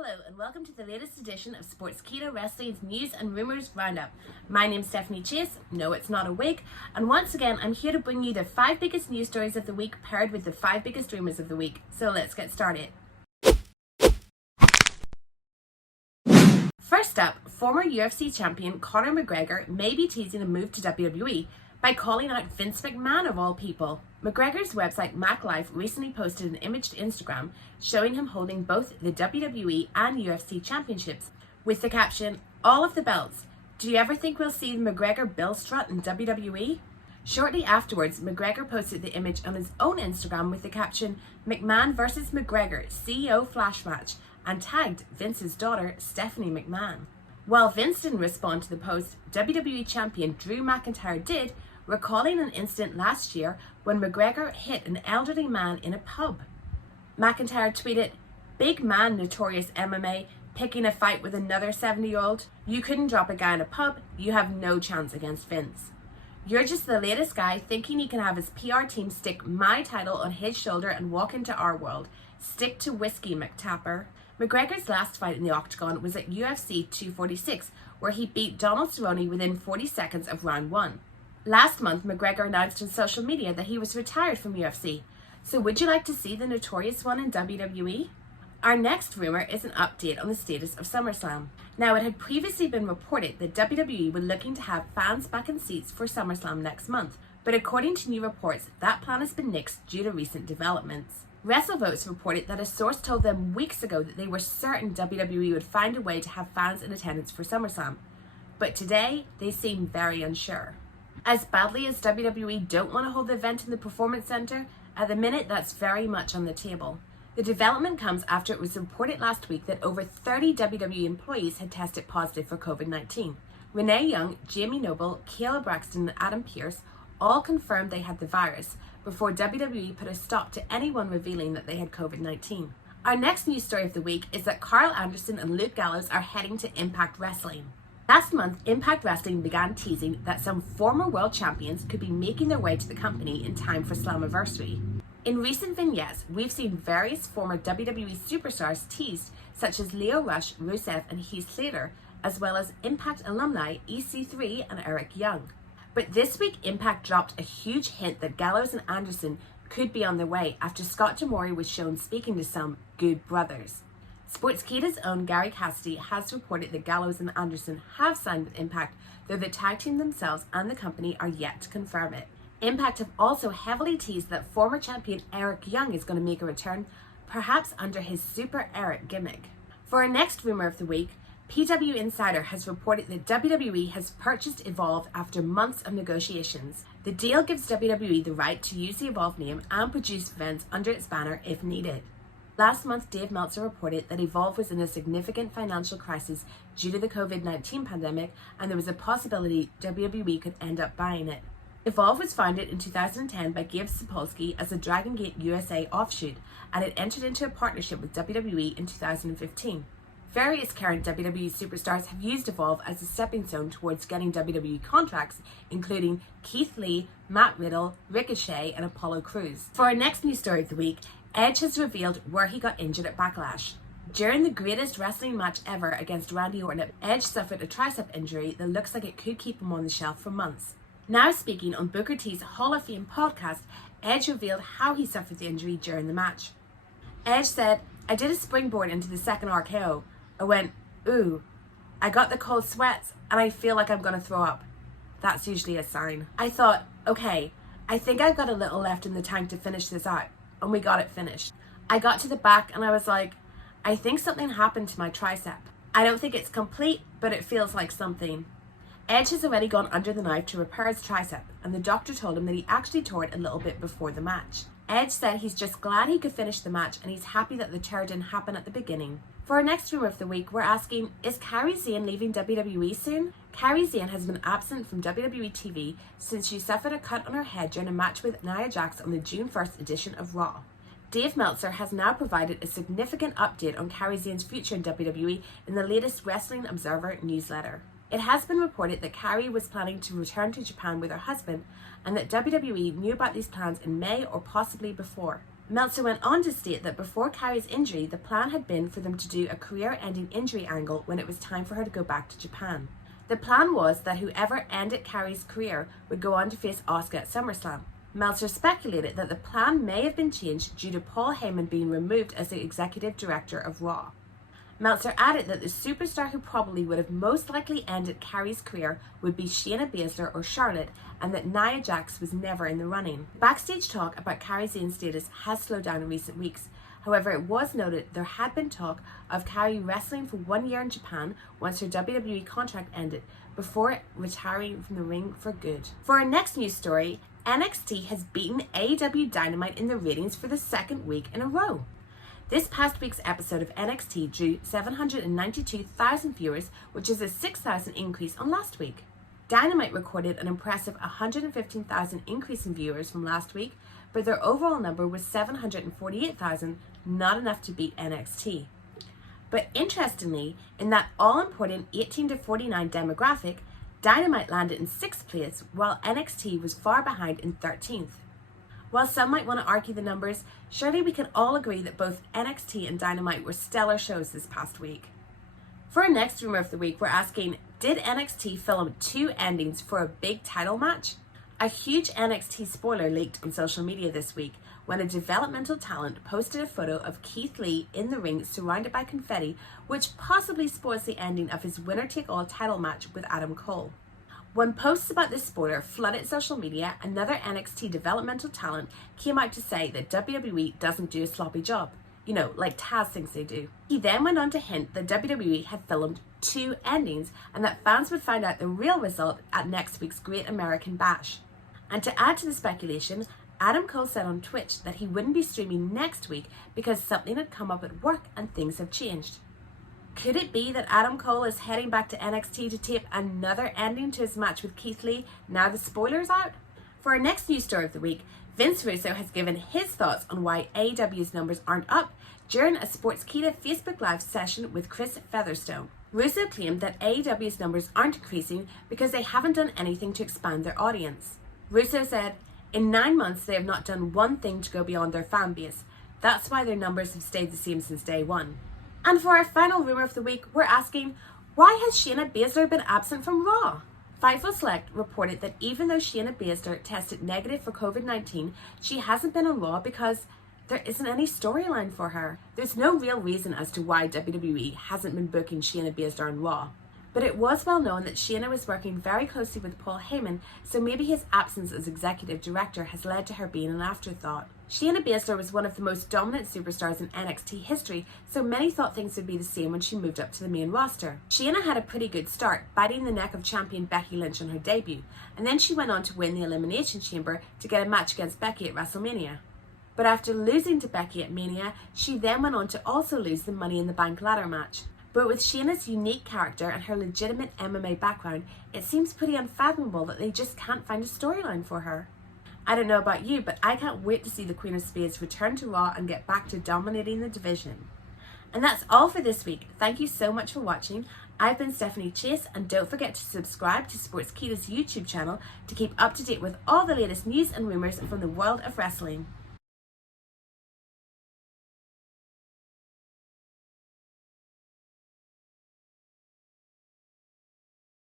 Hello and welcome to the latest edition of Sportskeeda Wrestling's News and Rumors Roundup. My name's Stephanie Chase, no it's not a wig, and once again I'm here to bring you the 5 biggest news stories of the week paired with the 5 biggest rumors of the week. So let's get started. First up, former UFC champion Conor McGregor may be teasing a move to WWE by calling out Vince McMahon of all people. McGregor's website MacLife recently posted an image to Instagram showing him holding both the WWE and UFC championships with the caption, "All of the belts. Do you ever think we'll see McGregor Bill Strut in WWE?" Shortly afterwards, McGregor posted the image on his own Instagram with the caption, "McMahon vs McGregor CEO Flash Match," and tagged Vince's daughter, Stephanie McMahon. While Vince didn't respond to the post, WWE champion Drew McIntyre did, recalling an incident last year when McGregor hit an elderly man in a pub. McIntyre tweeted, "Big man notorious MMA picking a fight with another 70-year-old. You couldn't drop a guy in a pub, you have no chance against Vince. You're just the latest guy thinking he can have his PR team stick my title on his shoulder and walk into our world. Stick to whiskey, McTapper." McGregor's last fight in the octagon was at UFC 246, where he beat Donald Cerrone within 40 seconds of round 1. Last month, McGregor announced on social media that he was retired from UFC. So would you like to see the Notorious One in WWE? Our next rumour is an update on the status of SummerSlam. Now, it had previously been reported that WWE were looking to have fans back in seats for SummerSlam next month, but according to new reports, that plan has been nixed due to recent developments. WrestleVotes reported that a source told them weeks ago that they were certain WWE would find a way to have fans in attendance for SummerSlam, but today they seem very unsure. As badly as WWE don't want to hold the event in the Performance Center, at the minute that's very much on the table. The development comes after it was reported last week that over 30 WWE employees had tested positive for COVID-19. Renee Young, Jamie Noble, Kayla Braxton and Adam Pearce all confirmed they had the virus before WWE put a stop to anyone revealing that they had COVID-19. Our next news story of the week is that Carl Anderson and Luke Gallows are heading to Impact Wrestling. Last month, Impact Wrestling began teasing that some former world champions could be making their way to the company in time for Slammiversary. In recent vignettes, we've seen various former WWE superstars teased, such as Lio Rush, Rusev and Heath Slater, as well as Impact alumni EC3 and Eric Young. But this week, Impact dropped a huge hint that Gallows and Anderson could be on their way after Scott D'Amore was shown speaking to some good brothers. Sportskeeda's own Gary Cassidy has reported that Gallows and Anderson have signed with Impact, though the tag team themselves and the company are yet to confirm it. Impact have also heavily teased that former champion Eric Young is going to make a return, perhaps under his Super Eric gimmick. For our next rumor of the week, PW Insider has reported that WWE has purchased Evolve after months of negotiations. The deal gives WWE the right to use the Evolve name and produce events under its banner if needed. Last month, Dave Meltzer reported that Evolve was in a significant financial crisis due to the COVID-19 pandemic, and there was a possibility WWE could end up buying it. Evolve was founded in 2010 by Gabe Sapolsky as a Dragon Gate USA offshoot, and it entered into a partnership with WWE in 2015. Various current WWE superstars have used Evolve as a stepping stone towards getting WWE contracts, including Keith Lee, Matt Riddle, Ricochet, and Apollo Crews. For our next news story of the week, Edge has revealed where he got injured at Backlash. During the greatest wrestling match ever against Randy Orton, Edge suffered a tricep injury that looks like it could keep him on the shelf for months. Now speaking on Booker T's Hall of Fame podcast, Edge revealed how he suffered the injury during the match. Edge said, "I did a springboard into the second RKO. I went, ooh, I got the cold sweats and I feel like I'm gonna throw up. That's usually a sign. I thought, okay, I think I've got a little left in the tank to finish this out. And we got it finished. I got to the back and I was like, I think something happened to my tricep. I don't think it's complete, but it feels like something." Edge has already gone under the knife to repair his tricep, and the doctor told him that he actually tore it a little bit before the match. Edge said he's just glad he could finish the match and he's happy that the tear didn't happen at the beginning. For our next rumor of the week, we're asking, is Kairi Sane leaving WWE soon? Kairi Sane has been absent from WWE TV since she suffered a cut on her head during a match with Nia Jax on the June 1st edition of Raw. Dave Meltzer has now provided a significant update on Kairi Sane's future in WWE in the latest Wrestling Observer newsletter. It has been reported that Kairi was planning to return to Japan with her husband and that WWE knew about these plans in May or possibly before. Meltzer went on to state that before Kairi's injury, the plan had been for them to do a career-ending injury angle when it was time for her to go back to Japan. The plan was that whoever ended Kairi's career would go on to face Asuka at SummerSlam. Meltzer speculated that the plan may have been changed due to Paul Heyman being removed as the executive director of Raw. Meltzer added that the superstar who probably would have most likely ended Kairi's career would be Shayna Baszler or Charlotte, and that Nia Jax was never in the running. Backstage talk about Kairi Sane's status has slowed down in recent weeks. However, it was noted there had been talk of Kairi wrestling for 1 year in Japan once her WWE contract ended, before retiring from the ring for good. For our next news story, NXT has beaten AEW Dynamite in the ratings for the second week in a row. This past week's episode of NXT drew 792,000 viewers, which is a 6,000 increase on last week. Dynamite recorded an impressive 115,000 increase in viewers from last week, but their overall number was 748,000, not enough to beat NXT. But interestingly, in that all-important 18 to 49 demographic, Dynamite landed in 6th place, while NXT was far behind in 13th. While some might want to argue the numbers, surely we can all agree that both NXT and Dynamite were stellar shows this past week. For our next Rumor of the Week, we're asking, did NXT film 2 endings for a big title match? A huge NXT spoiler leaked on social media this week when a developmental talent posted a photo of Keith Lee in the ring surrounded by confetti, which possibly spoils the ending of his winner-take-all title match with Adam Cole. When posts about this spoiler flooded social media, another NXT developmental talent came out to say that WWE doesn't do a sloppy job. You know, like Taz thinks they do. He then went on to hint that WWE had filmed 2 endings and that fans would find out the real result at next week's Great American Bash. And to add to the speculation, Adam Cole said on Twitch that he wouldn't be streaming next week because something had come up at work and things have changed. Could it be that Adam Cole is heading back to NXT to tape another ending to his match with Keith Lee now the spoiler's out? For our next news story of the week, Vince Russo has given his thoughts on why AEW's numbers aren't up during a Sportskeeda Facebook Live session with Chris Featherstone. Russo claimed that AEW's numbers aren't increasing because they haven't done anything to expand their audience. Russo said, "In 9 months they have not done one thing to go beyond their fan base. That's why their numbers have stayed the same since day one." And for our final Rumor of the Week, we're asking, why has Shayna Baszler been absent from Raw? Fightful Select reported that even though Shayna Baszler tested negative for COVID-19, she hasn't been on Raw because there isn't any storyline for her. There's no real reason as to why WWE hasn't been booking Shayna Baszler on Raw. But it was well known that Shayna was working very closely with Paul Heyman, so maybe his absence as executive director has led to her being an afterthought. Shayna Baszler was one of the most dominant superstars in NXT history, so many thought things would be the same when she moved up to the main roster. Shayna had a pretty good start, biting the neck of champion Becky Lynch on her debut, and then she went on to win the Elimination Chamber to get a match against Becky at WrestleMania. But after losing to Becky at Mania, she then went on to also lose the Money in the Bank ladder match. But with Shayna's unique character and her legitimate MMA background, it seems pretty unfathomable that they just can't find a storyline for her. I don't know about you, but I can't wait to see the Queen of Spades return to Raw and get back to dominating the division. And that's all for this week. Thank you so much for watching. I've been Stephanie Chase, and don't forget to subscribe to Sportskeeda's YouTube channel to keep up to date with all the latest news and rumors from the world of wrestling.